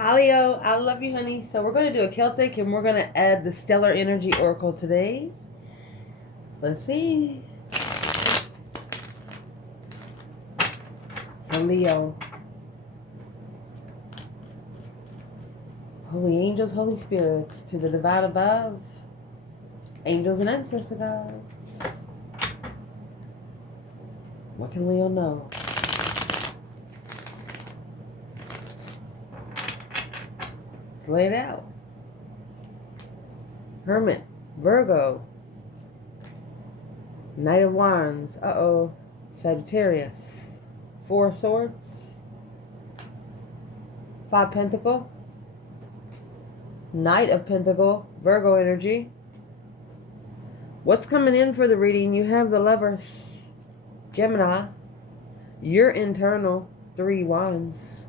Halio, I love you, honey. So we're going to do a Celtic and we're going to add the Stellar Energy Oracle today. Let's see. For Leo. Holy angels, holy spirits, to the divine above, angels and ancestor gods. What can Leo know? Let's lay it out. Hermit, Virgo, Knight of Wands, Sagittarius, Four of Swords, Five Pentacle, Knight of Pentacle, Virgo energy. What's coming in for the reading? You have the Lovers, Gemini, your internal, Three Wands.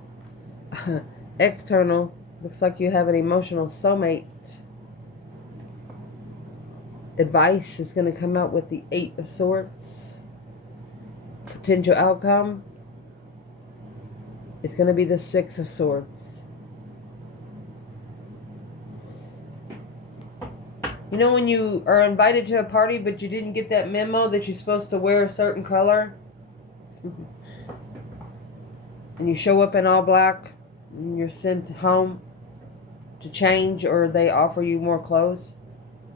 External, looks like you have an emotional soulmate. Advice is going to come out with the Eight of Swords. Potential outcome is going to be the Six of Swords. You know when you are invited to a party but you didn't get that memo that you're supposed to wear a certain color? And you show up in all black and you're sent home to change, or they offer you more clothes?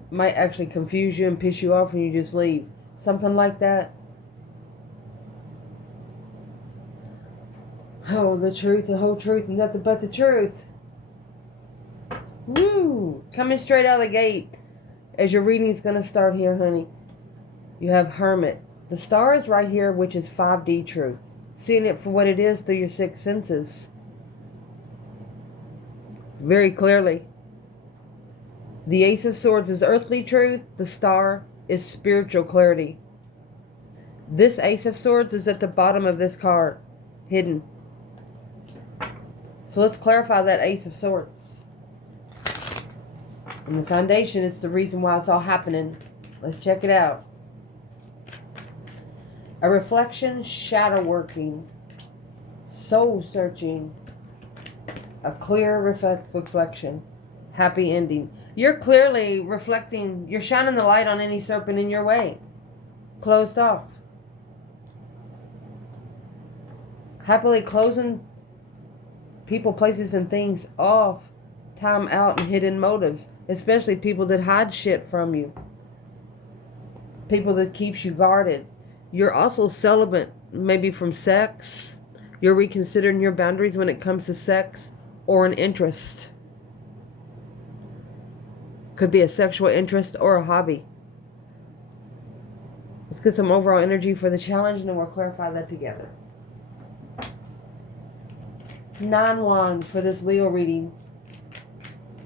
Might actually confuse you and piss you off and you just leave. Something like that. Oh, the truth, the whole truth, and nothing but the truth. Woo! Coming straight out of the gate as your reading's going to start here, honey. You have Hermit. The star is right here, which is 5D truth. Seeing it for what it is through your six senses. Very clearly. The Ace of Swords is earthly truth. The star is spiritual clarity. This Ace of Swords is at the bottom of this card. Hidden. So let's clarify that Ace of Swords. And the foundation is the reason why it's all happening. Let's check it out. A reflection, shadow working, soul searching, a clear reflection, happy ending. You're clearly reflecting, you're shining the light on any serpent in your way. Closed off. Happily closing people, places, and things off. Time out and hidden motives. Especially people that hide shit from you. People that keeps you guarded. You're also celibate, maybe from sex. You're reconsidering your boundaries when it comes to sex or an interest. Could be a sexual interest or a hobby. Let's get some overall energy for the challenge and then we'll clarify that together. 9 Wands for this Leo reading.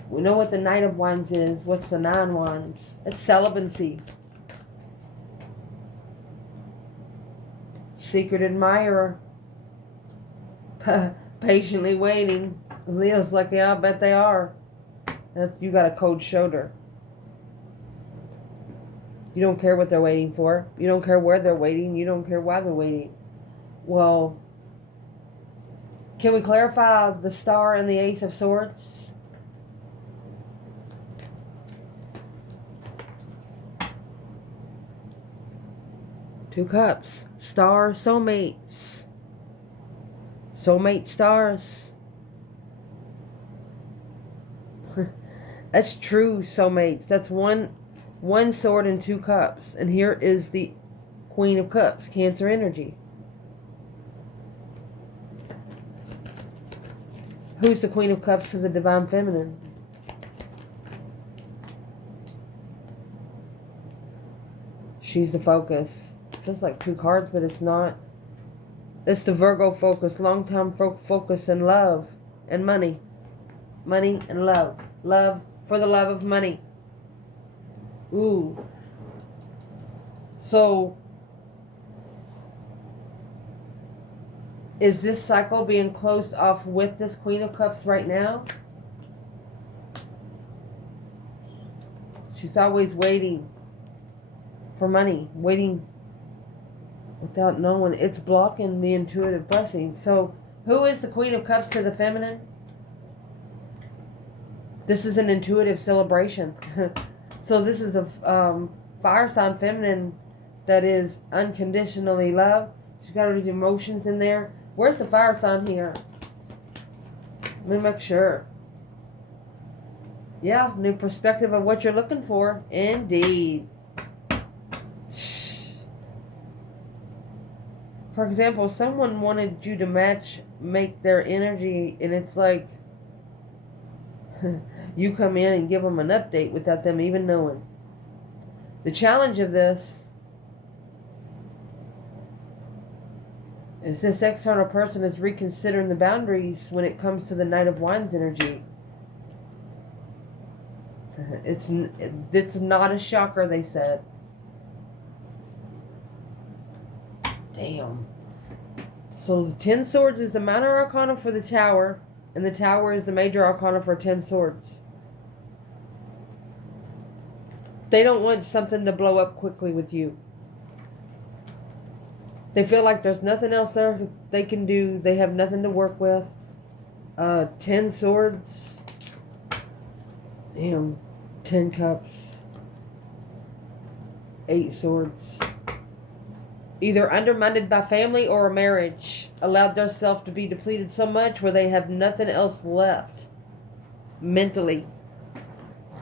We know what the Knight of Wands is. What's the 9 Wands? It's celibacy. Secret admirer. Patiently waiting. Leo's like, yeah, I bet they are. You got a cold shoulder. You don't care what they're waiting for. You don't care where they're waiting. You don't care why they're waiting. Well, can we clarify the star and the Ace of Swords? Two Cups. Star, soulmates. Soulmate stars. That's true soulmates. That's one sword and 2 cups. And here is the Queen of Cups, Cancer energy. Who's the Queen of Cups to the Divine Feminine? She's the focus. Feels like 2 cards, but it's not. It's the Virgo focus, long-term focus and love and money. Money and love. Love for the love of money. Ooh. So, is this cycle being closed off with this Queen of Cups right now? She's always waiting for money, waiting without knowing. It's blocking the intuitive blessings. So, who is the Queen of Cups to the feminine? This is an intuitive celebration. So this is a fire sign feminine that is unconditionally loved. She's got all these emotions in there. Where's the fire sign here? Let me make sure. Yeah, new perspective of what you're looking for. Indeed. For example, someone wanted you to make their energy, and it's like you come in and give them an update without them even knowing. The challenge of this is this external person is reconsidering the boundaries when it comes to the Knight of Wands energy. It's not a shocker, they said. Damn. So the 10 Swords is the minor arcana for the Tower, and the Tower is the major arcana for 10 Swords. They don't want something to blow up quickly with you. They feel like there's nothing else there they can do. They have nothing to work with. 10 Swords. Damn. 10 Cups. 8 Swords. Either undermined by family or a marriage, allowed themselves to be depleted so much where they have nothing else left. Mentally.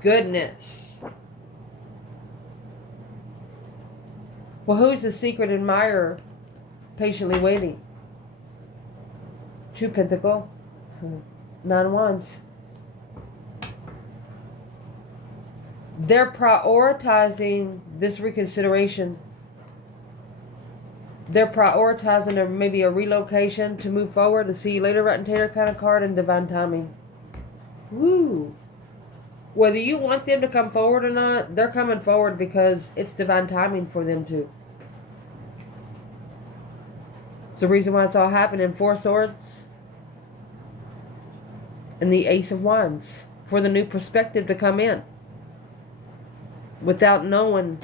Goodness. Well, who's the secret admirer patiently waiting? 2 Pentacle. 9 Wands. They're prioritizing this reconsideration. They're prioritizing maybe a relocation to move forward, to see you later, Rat and Tater kind of card, and divine timing. Woo! Whether you want them to come forward or not, they're coming forward because it's divine timing for them to. It's the reason why it's all happening. 4 Swords and the Ace of Wands for the new perspective to come in. Without knowing,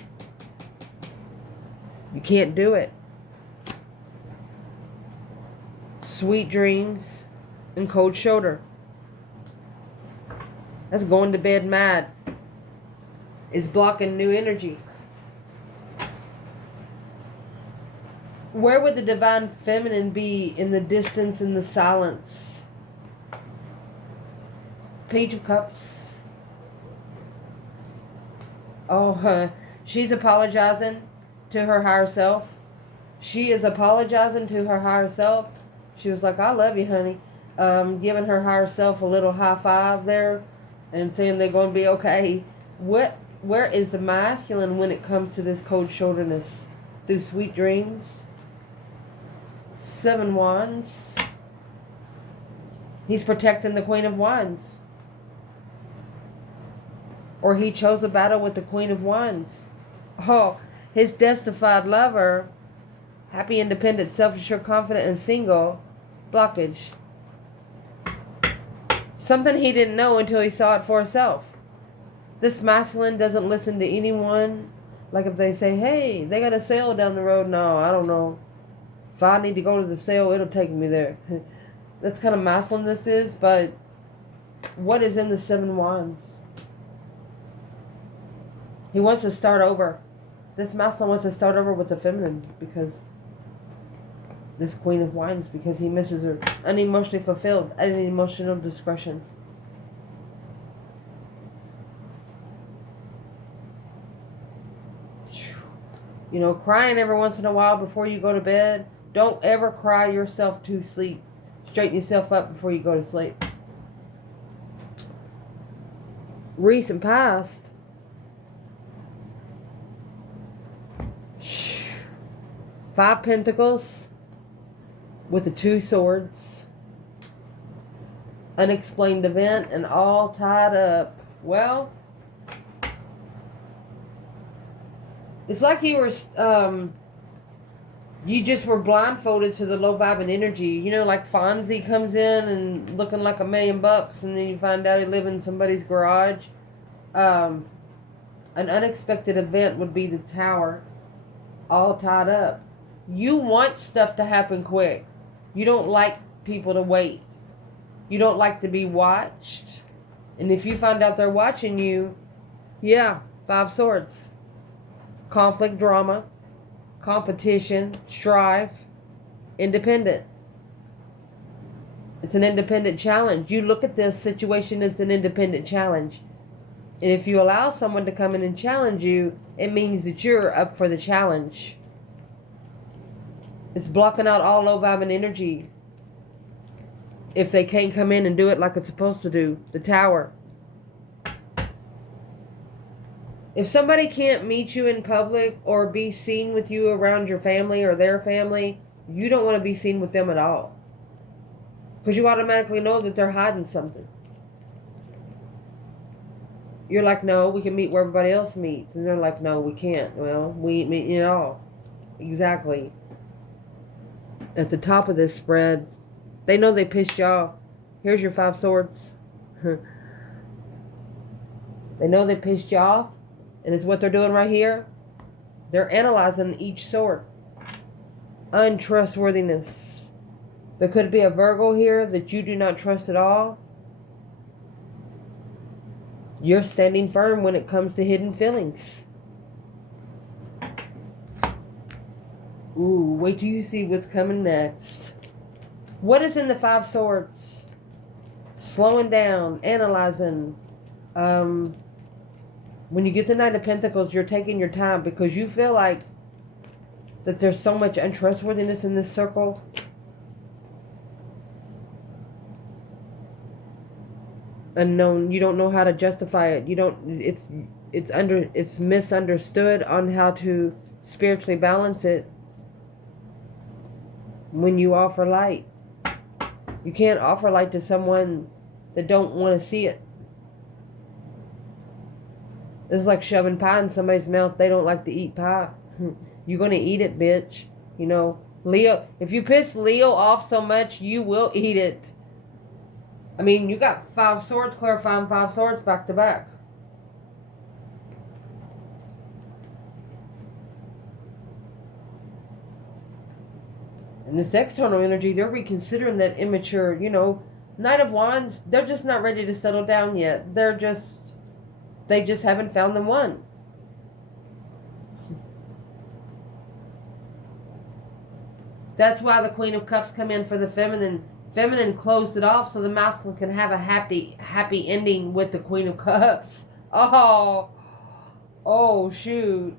you can't do it. Sweet dreams and cold shoulder. That's going to bed mad. Is blocking new energy. Where would the divine feminine be in the distance and the silence? Page of Cups. Oh, she's apologizing to her higher self. She is apologizing to her higher self. She was like, I love you, honey. Giving her higher self a little high five there and saying they're going to be okay. Where is the masculine when it comes to this cold shoulderness? Through sweet dreams. 7 Wands. He's protecting the Queen of Wands. Or he chose a battle with the Queen of Wands. Oh, his destified lover, happy, independent, self-assured, confident, and single, blockage. Something he didn't know until he saw it for himself. This masculine doesn't listen to anyone. Like if they say, hey, they got a sale down the road. No, I don't know. If I need to go to the sale, it'll take me there. That's kind of masculine this is, but what is in the 7 Wands? He wants to start over. This masculine wants to start over with the feminine because this Queen of Wands, because he misses her. Unemotionally fulfilled. Unemotional discretion. You know, crying every once in a while before you go to bed. Don't ever cry yourself to sleep. Straighten yourself up before you go to sleep. Recent past. 5 Pentacles with the 2 Swords. Unexplained event and all tied up. Well, it's like you just were blindfolded to the low vibing energy. You know, like Fonzie comes in and looking like $1 million, and then you find out he lives in somebody's garage. An unexpected event would be the Tower, all tied up. You want stuff to happen quick. You don't like people to wait. You don't like to be watched. And if you find out they're watching you, yeah, 5 swords. Conflict, drama, competition, strife, independent. It's an independent challenge. You look at this situation as an independent challenge. And if you allow someone to come in and challenge you, it means that you're up for the challenge. It's blocking out all low vibing energy. If they can't come in and do it like it's supposed to do. The Tower. If somebody can't meet you in public or be seen with you around your family or their family, you don't want to be seen with them at all. Because you automatically know that they're hiding something. You're like, no, we can meet where everybody else meets. And they're like, no, we can't. Well, we ain't meeting at all. Exactly. At the top of this spread, they know they pissed you off. Here's your 5 swords. They know they pissed you off. And it's what they're doing right here. They're analyzing each sword. Untrustworthiness. There could be a Virgo here that you do not trust at all. You're standing firm when it comes to hidden feelings. Ooh, wait till you see what's coming next. What is in the 5 swords? Slowing down, analyzing. When you get the Knight of Pentacles, you're taking your time because you feel like that there's so much untrustworthiness in this circle. Unknown. You don't know how to justify it. You don't. It's misunderstood on how to spiritually balance it. When you offer light, you can't offer light to someone that don't want to see it. It's like shoving pie in somebody's mouth. They don't like to eat pie. You're gonna eat it, bitch. You know, Leo. If you piss Leo off so much, you will eat it. I mean, you got 5 swords, clarifying 5 swords back to back. And this external energy, they're reconsidering that immature, Knight of Wands, they're just not ready to settle down yet. They just haven't found the one. That's why the Queen of Cups come in for the feminine. Feminine closed it off so the masculine can have a happy ending with the Queen of Cups. Oh, shoot.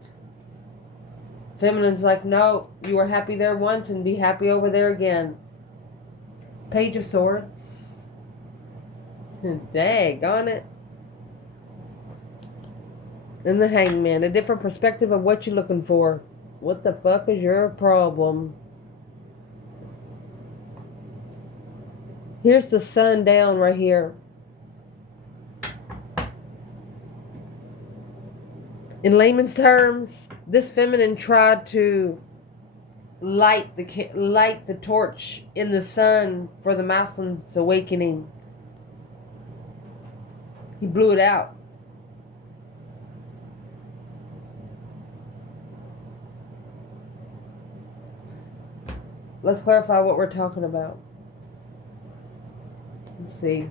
Feminine's like, no, you were happy there once and be happy over there again. Page of Swords. Daggone it. And the Hangman, a different perspective of what you're looking for. What the fuck is your problem? Here's the sun down right here. In layman's terms, this feminine tried to light the torch in the sun for the masculine's awakening. He blew it out. Let's clarify what we're talking about. Let's see.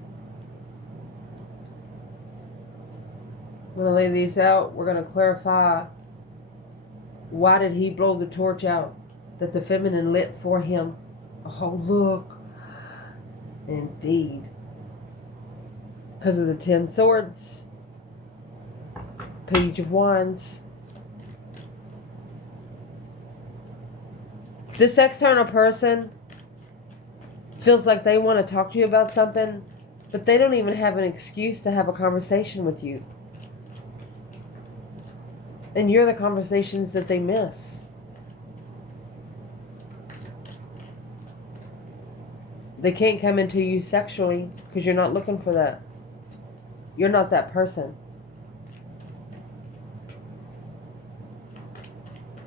I'm going to lay these out. We're going to clarify why did he blow the torch out that the feminine lit for him. Oh, look. Indeed. Because of the 10 swords. Page of Wands. This external person feels like they want to talk to you about something, but they don't even have an excuse to have a conversation with you. And you're the conversations that they miss. They can't come into you sexually because you're not looking for that. You're not that person.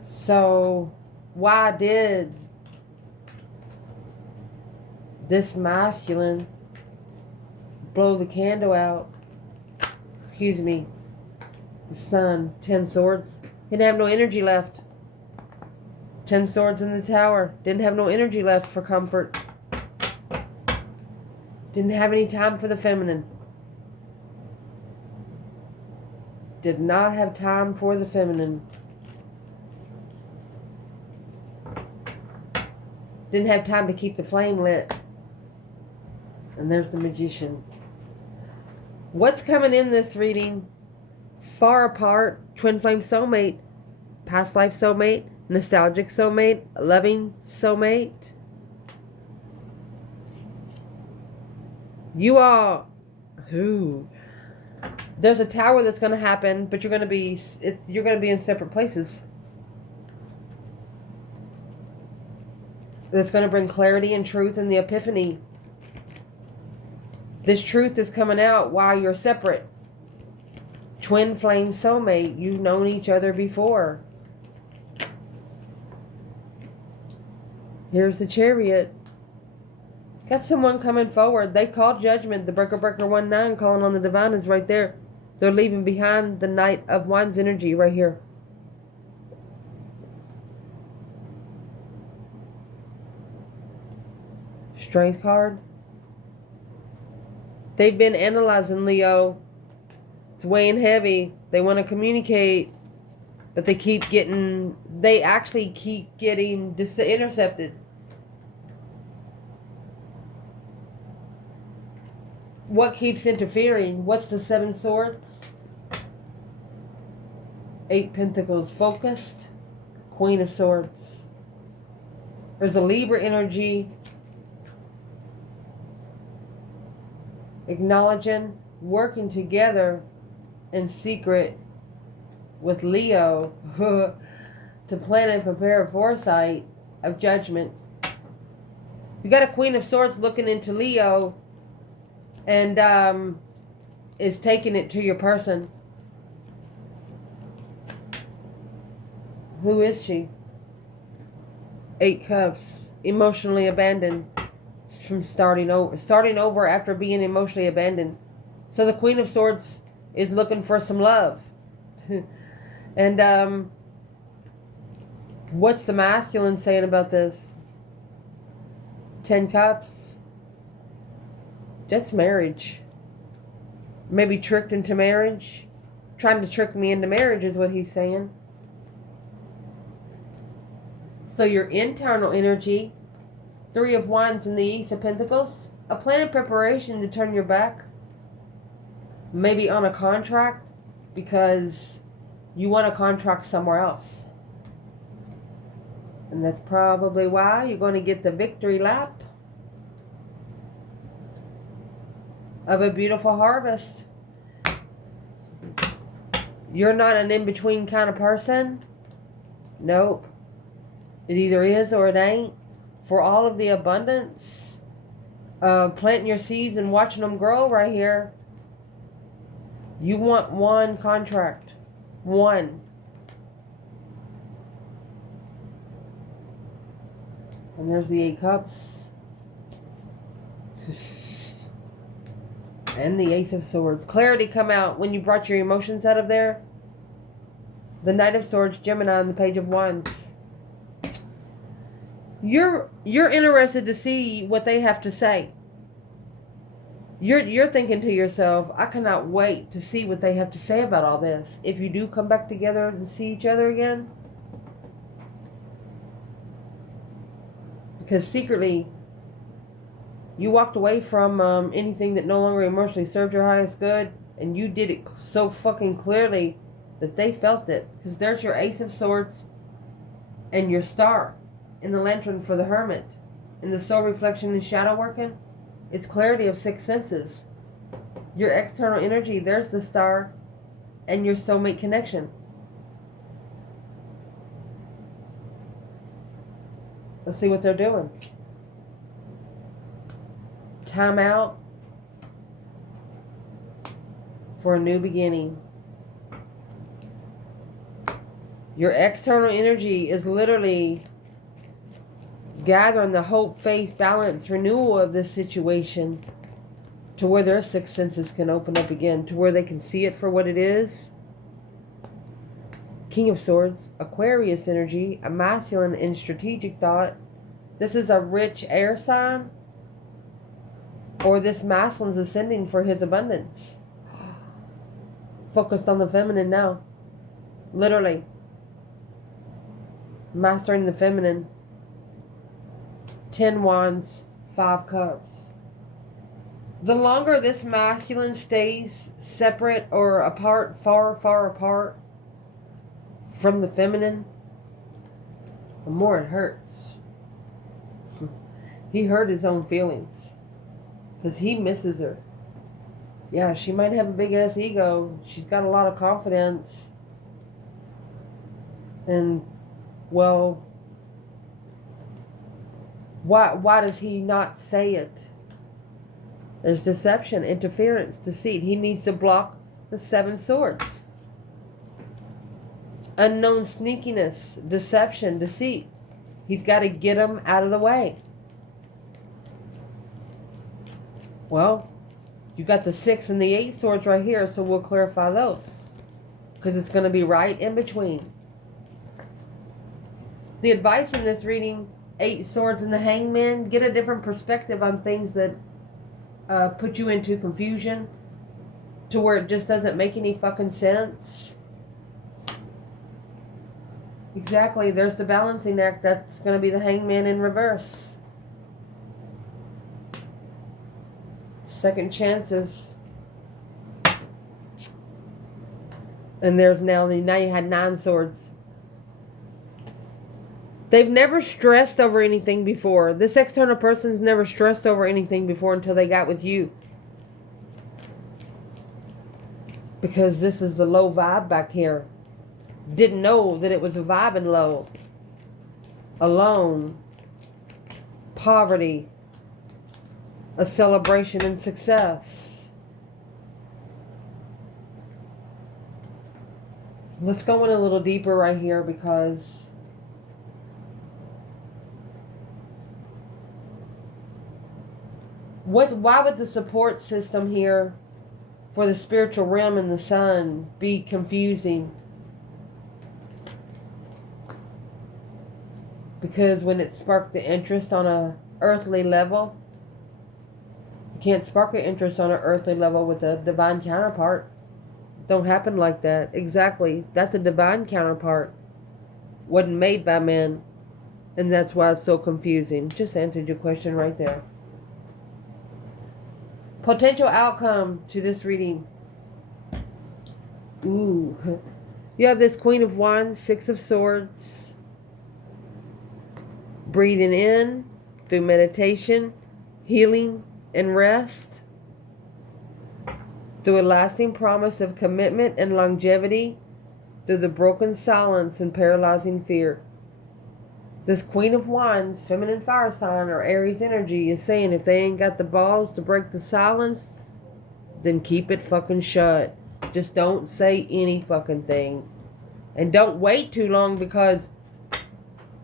So why did this masculine blow the candle out? Excuse me. The sun, 10 swords. Didn't have no energy left. 10 swords in the Tower. Didn't have no energy left for comfort. Didn't have any time for the feminine. Did not have time for the feminine. Didn't have time to keep the flame lit. And there's the Magician. What's coming in this reading? Far apart, twin flame soulmate, past life soulmate, nostalgic soulmate, loving soulmate. You all, there's a tower that's going to happen, but you're going to be in separate places. That's going to bring clarity and truth and the epiphany. This truth is coming out while you're separate. Twin flame soulmate, you've known each other before. Here's the Chariot. Got someone coming forward. They call judgment. The breaker 19 calling on the divine is right there. They're leaving behind the Knight of Wands energy right here. Strength card. They've been analyzing, Leo. It's weighing heavy. They want to communicate, but they actually keep getting intercepted. What keeps interfering? What's the 7 swords? 8 pentacles. Focused. Queen of swords. There's a Libra energy. Acknowledging, working together in secret with Leo to plan and prepare a foresight of judgment. You got a Queen of Swords looking into Leo and is taking it to your person. Who is she? 8 Cups. Emotionally abandoned. From starting over after being emotionally abandoned. So the Queen of Swords is looking for some love. And what's the masculine saying about this? 10 Cups. That's marriage. Maybe tricked into marriage. Trying to trick me into marriage is what he's saying. So your internal energy, 3 of Wands and the Ace of Pentacles, a plan of preparation to turn your back, maybe on a contract, because you want a contract somewhere else. And that's probably why you're going to get the victory lap of a beautiful harvest. You're not an in-between kind of person. Nope. It either is or it ain't. For all of the abundance, planting your seeds and watching them grow right here. You want one contract. One. And there's the 8 Cups. And the Ace of Swords. Clarity come out when you brought your emotions out of there. The Knight of Swords, Gemini, and the Page of Wands. You're interested to see what they have to say. You're thinking to yourself, I cannot wait to see what they have to say about all this. If you do come back together and see each other again. Because secretly, you walked away from anything that no longer emotionally served your highest good. And you did it so fucking clearly that they felt it. Because there's your Ace of Swords and your star in the lantern for the Hermit. In the soul reflection and shadow working, it's clarity of 6 senses. Your external energy, there's the star and your soulmate connection. Let's see what they're doing. Time out for a new beginning. Your external energy is literally gathering the hope, faith, balance, renewal of this situation to where their 6 senses can open up again, to where they can see it for what it is. King of Swords, Aquarius energy, a masculine and strategic thought. This is a rich air sign, or this masculine's ascending for his abundance. focused on the feminine now. Literally. Mastering the feminine. 10 wands, 5 cups. The longer this masculine stays separate or apart, far, far apart from the feminine, the more it hurts. He hurt his own feelings because he misses her. Yeah, she might have a big ass ego. She's got a lot of confidence. And, well, why does he not say it? There's deception, interference, deceit. He needs to block the 7 swords. Unknown sneakiness, deception, deceit. He's got to get them out of the way. Well, you got the 6 and the 8 swords right here, so we'll clarify those. Because it's going to be right in between. The advice in this reading, 8 swords and the hangman, get a different perspective on things that put you into confusion to where it just doesn't make any fucking sense. Exactly, there's the balancing act. That's going to be the hangman in reverse. Second chances. And there's now you had 9 swords. They've never stressed over anything before. This external person's never stressed over anything before until they got with you. Because this is the low vibe back here. Didn't know that it was a vibe and low. Alone. Poverty. A celebration and success. Let's go in a little deeper right here because why would the support system here for the spiritual realm and the sun be confusing? Because when it sparked the interest on a earthly level, you can't spark an interest on an earthly level with a divine counterpart. Don't happen like that. Exactly. That's a divine counterpart. Wasn't made by men. And that's why it's so confusing. Just answered your question right there. Potential outcome to this reading. Ooh. You have this Queen of Wands, 6 of Swords. Breathing in through meditation, healing, and rest. Through a lasting promise of commitment and longevity. Through the broken silence and paralyzing fear. This Queen of Wands, feminine fire sign or Aries energy, is saying if they ain't got the balls to break the silence, then keep it fucking shut. Just don't say any fucking thing. And don't wait too long because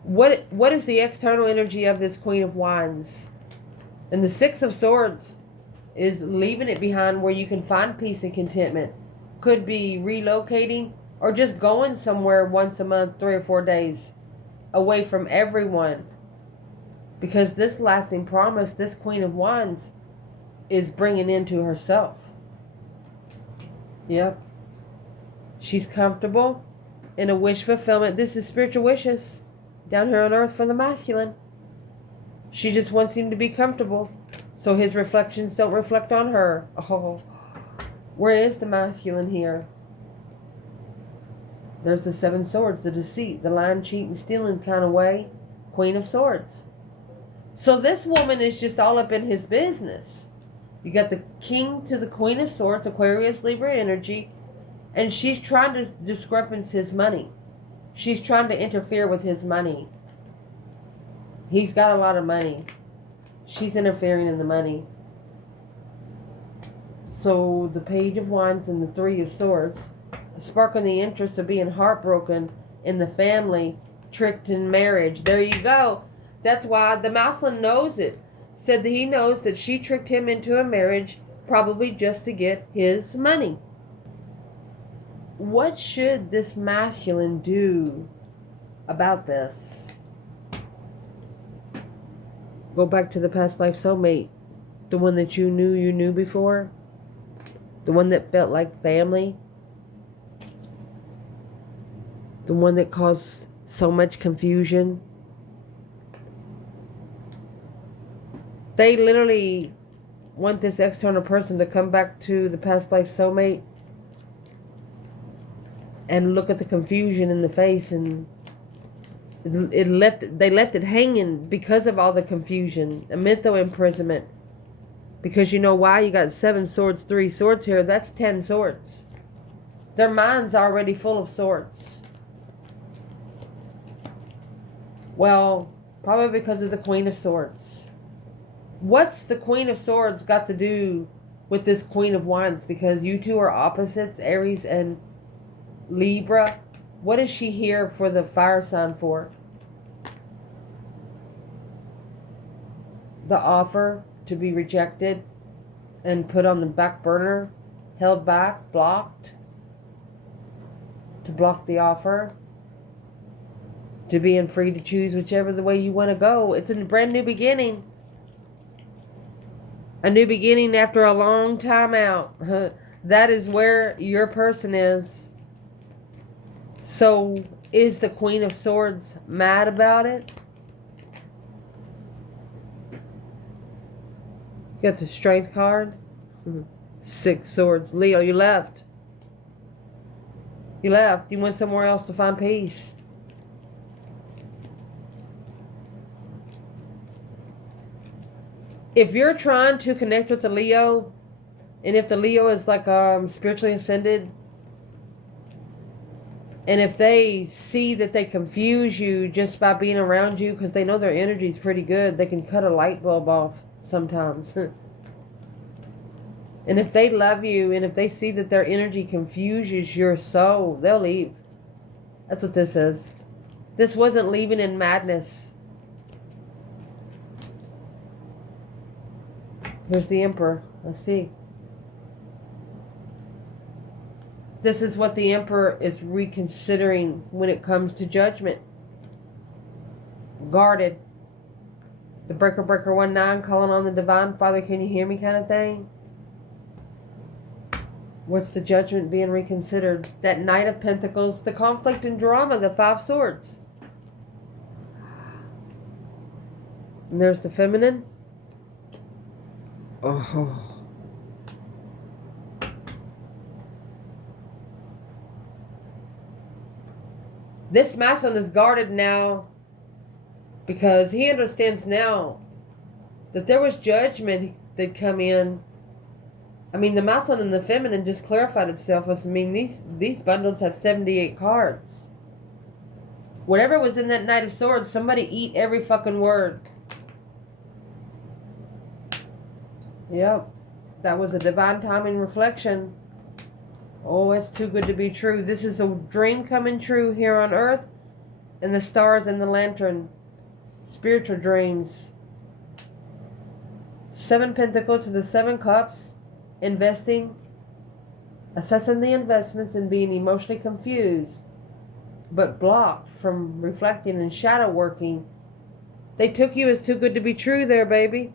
what is the external energy of this Queen of Wands? And the 6 of Swords is leaving it behind where you can find peace and contentment. Could be relocating or just going somewhere once a month, 3 or 4 days. Away from everyone. Because this lasting promise, this Queen of Wands, is bringing into herself. Yep. She's comfortable in a wish fulfillment. This is spiritual wishes down here on earth for the masculine. She just wants him to be comfortable so his reflections don't reflect on her. Oh, where is the masculine here? There's the 7 swords, the deceit, the lying, cheating, stealing kind of way. Queen of Swords. So this woman is just all up in his business. You got the King to the Queen of Swords, Aquarius, Libra energy, and she's trying to discrepance his money. She's trying to interfere with his money. He's got a lot of money. She's interfering in the money. So the Page of Wands and the 3 of Swords, sparking the interest of being heartbroken in the family, tricked in marriage. There you go. That's why the masculine knows it. Said that he knows that she tricked him into a marriage probably just to get his money. What should this masculine do about this? Go back to the past life soulmate. The one that you knew before. The one that felt like family. The one that caused so much confusion. They literally want this external person to come back to the past life soulmate and look at the confusion in the face, and they left it hanging because of all the confusion, a mental imprisonment. Because you know why? You got 7 swords, 3 swords here. That's 10 swords. Their mind's already full of swords. Well, probably because of the Queen of Swords. What's the Queen of Swords got to do with this Queen of Wands? Because you two are opposites, Aries and Libra. What is she here for the fire sign for? The offer to be rejected and put on the back burner, held back, blocked. To block the offer. To being free to choose whichever the way you want to go. It's a brand new beginning. A new beginning after a long time out. That is where your person is. So, is the Queen of Swords mad about it? Got the Strength card. 6 swords. Leo, you left. You left. You went somewhere else to find peace. If you're trying to connect with the Leo, and if the Leo is like spiritually ascended, and if they see that they confuse you just by being around you because they know their energy is pretty good, they can cut a light bulb off sometimes. And if they love you, and if they see that their energy confuses your soul, they'll leave. That's what this is. This wasn't leaving in madness. Here's the Emperor. Let's see. This is what the Emperor is reconsidering when it comes to judgment. Guarded. The breaker 19 calling on the divine Father, can you hear me kind of thing. What's the judgment being reconsidered? That Knight of Pentacles, the conflict and drama, the 5 swords. And there's the feminine. Oh. This masculine is guarded now because he understands now that there was judgment that come in. I mean, the masculine and the feminine just clarified itself. I mean, these bundles have 78 cards. Whatever was in that Knight of Swords, somebody eat every fucking word. Yep. That was a divine timing reflection. Oh, it's too good to be true. This is a dream coming true here on earth. And the stars and the lantern. Spiritual dreams. 7 Pentacles to the 7 Cups. Investing. Assessing the investments and being emotionally confused. But blocked from reflecting and shadow working. They took you as too good to be true there, baby.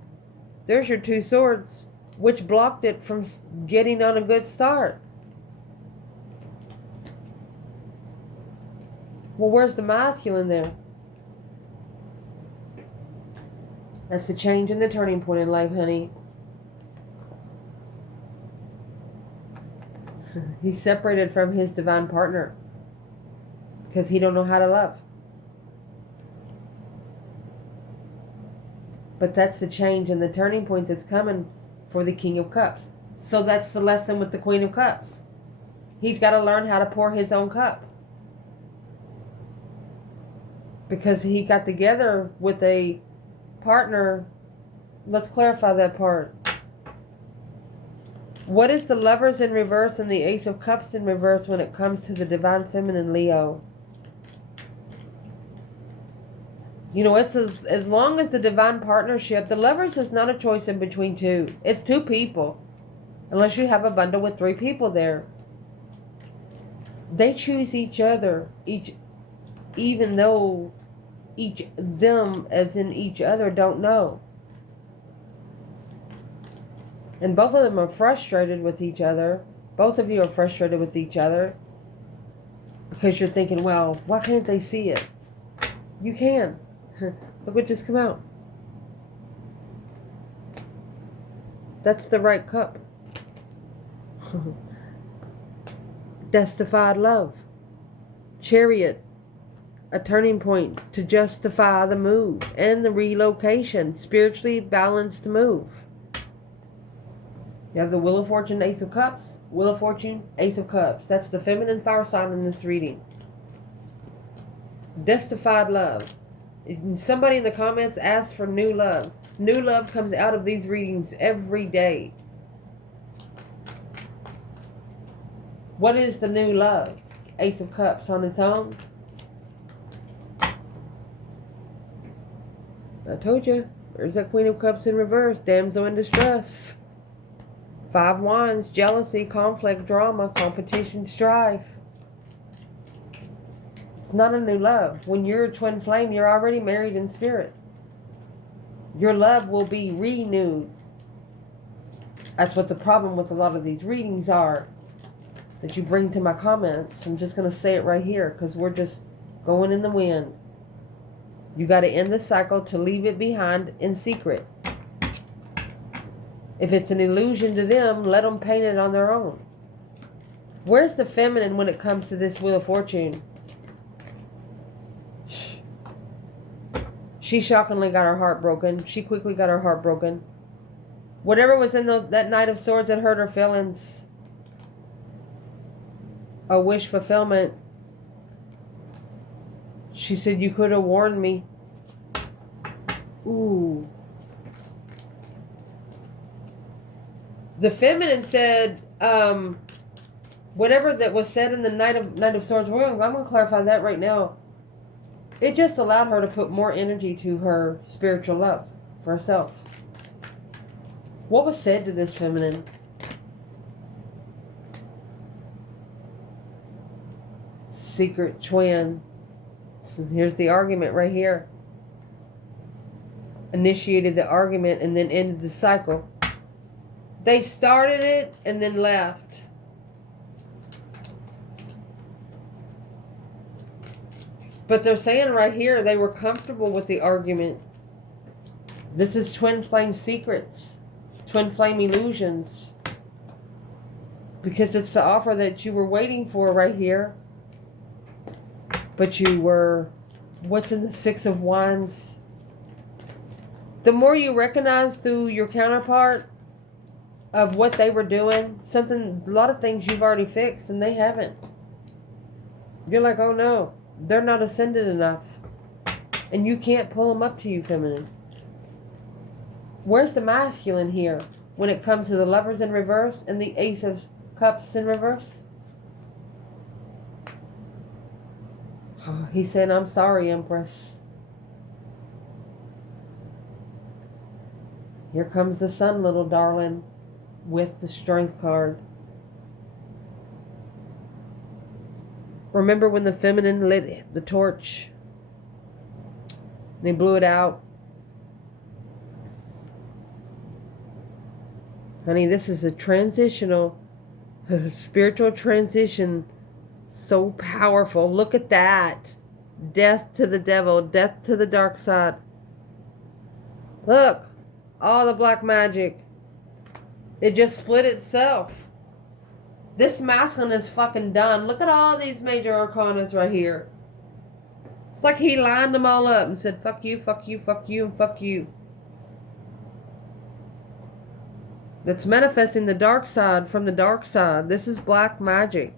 There's your 2 swords. Which blocked it from getting on a good start. Well, where's the masculine there? That's the change and the turning point in life, honey. He's separated from his divine partner because he don't know how to love. But that's the change and the turning point that's coming for the King of Cups. So that's the lesson with the Queen of Cups. He's got to learn how to pour his own cup. Because he got together with a partner. Let's clarify that part. What is the Lovers in reverse and the Ace of Cups in reverse when it comes to the divine feminine Leo? You know, it's as long as the divine partnership, the Lovers is not a choice in between two. It's 2 people. Unless you have a bundle with 3 people there. They choose each other, even though them as in each other don't know. And both of them are frustrated with each other. Both of you are frustrated with each other. Because you're thinking, well, why can't they see it? You can. Look what just come out. That's the right cup. Justified love. Chariot. A turning point to justify the move and the relocation. Spiritually balanced move. You have the Wheel of Fortune, Ace of Cups. Wheel of Fortune, Ace of Cups. That's the feminine fire sign in this reading. Justified love. Somebody in the comments asked for new love. New love comes out of these readings every day. What is the new love? Ace of Cups on its own. I told you. There's that Queen of Cups in reverse. Damsel in distress. 5 Wands. Jealousy, conflict, drama, competition, strife. It's not a new love. When you're a twin flame, you're already married in spirit. Your love will be renewed. That's what the problem with a lot of these readings are that you bring to my comments. I'm just going to say it right here because we're just going in the wind. You got to end the cycle to leave it behind in secret. If it's an illusion to them, let them paint it on their own. Where's the feminine when it comes to this Wheel of Fortune? She shockingly got her heart broken. She quickly got her heart broken. Whatever was in that Knight of Swords that hurt her feelings. A wish fulfillment. She said, you could have warned me. Ooh. The feminine said, whatever that was said in the Knight of Swords, I'm going to clarify that right now. It just allowed her to put more energy to her spiritual love for herself. What was said to this feminine? Secret twin. So here's the argument right here. Initiated the argument and then ended the cycle. They started it and then left. But they're saying right here they were comfortable with the argument. This is twin flame secrets. Twin flame illusions. Because it's the offer that you were waiting for right here. But you were... What's in the 6 of Wands? The more you recognize through your counterpart of what they were doing, a lot of things you've already fixed and they haven't. You're like, oh no. They're not ascended enough. And you can't pull them up to you, feminine. Where's the masculine here when it comes to the Lovers in reverse and the Ace of Cups in reverse? Oh, he's saying, I'm sorry, Empress. Here comes the sun, little darling, with the Strength card. Remember when the feminine lit the torch and they blew it out? Honey, this is a transitional, spiritual transition. So powerful. Look at that. Death to the devil. Death to the dark side. Look. All the black magic. It just split itself. This masculine is fucking done. Look at all these major arcanas right here. It's like he lined them all up and said, fuck you, fuck you, fuck you, and fuck you. That's manifesting the dark side from the dark side. This is black magic.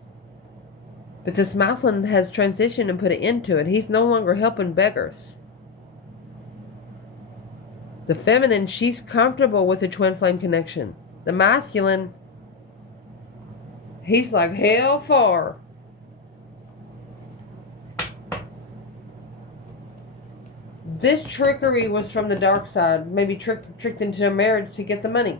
But this masculine has transitioned and put an end to it. He's no longer helping beggars. The feminine, she's comfortable with the twin flame connection. The masculine... He's like, hell for. This trickery was from the dark side. Maybe tricked into a marriage to get the money.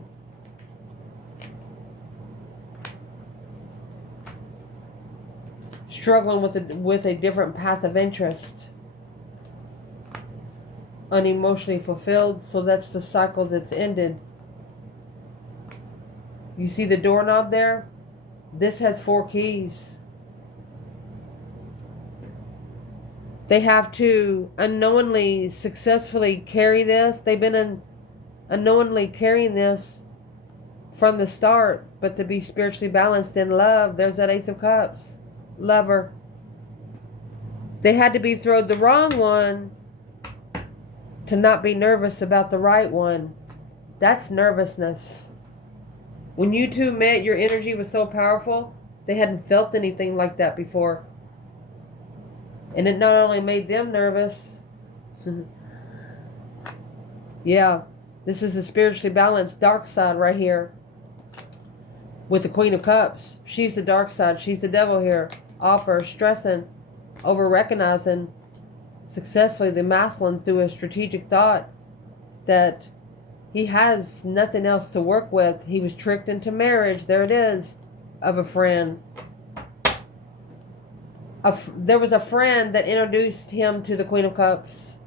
Struggling with a different path of interest. Unemotionally fulfilled. So that's the cycle that's ended. You see the doorknob there? This has 4 keys. They have to unknowingly successfully carry this. They've been unknowingly carrying this from the start, but to be spiritually balanced in love, there's that Ace of Cups. Lover. They had to be thrown the wrong one to not be nervous about the right one. That's nervousness. When you two met, your energy was so powerful, they hadn't felt anything like that before. And it not only made them nervous. Yeah, this is a spiritually balanced dark side right here. With the Queen of Cups. She's the dark side. She's the devil here. Offer, stressing, over recognizing successfully the masculine through a strategic thought that he has nothing else to work with. He was tricked into marriage. There it is. Of a friend. There was a friend that introduced him to the Queen of Cups.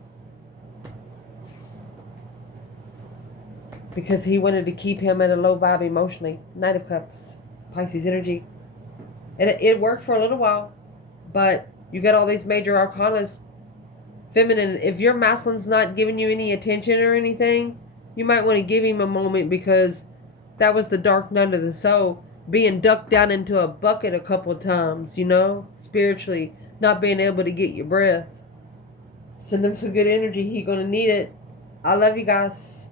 Because he wanted to keep him at a low vibe emotionally. Knight of Cups. Pisces energy. And it worked for a little while. But you got all these major arcanas. Feminine. If your masculine's not giving you any attention or anything, you might want to give him a moment, because that was the dark night of the soul. Being ducked down into a bucket a couple of times, you know, spiritually, not being able to get your breath. Send him some good energy. He's going to need it. I love you guys.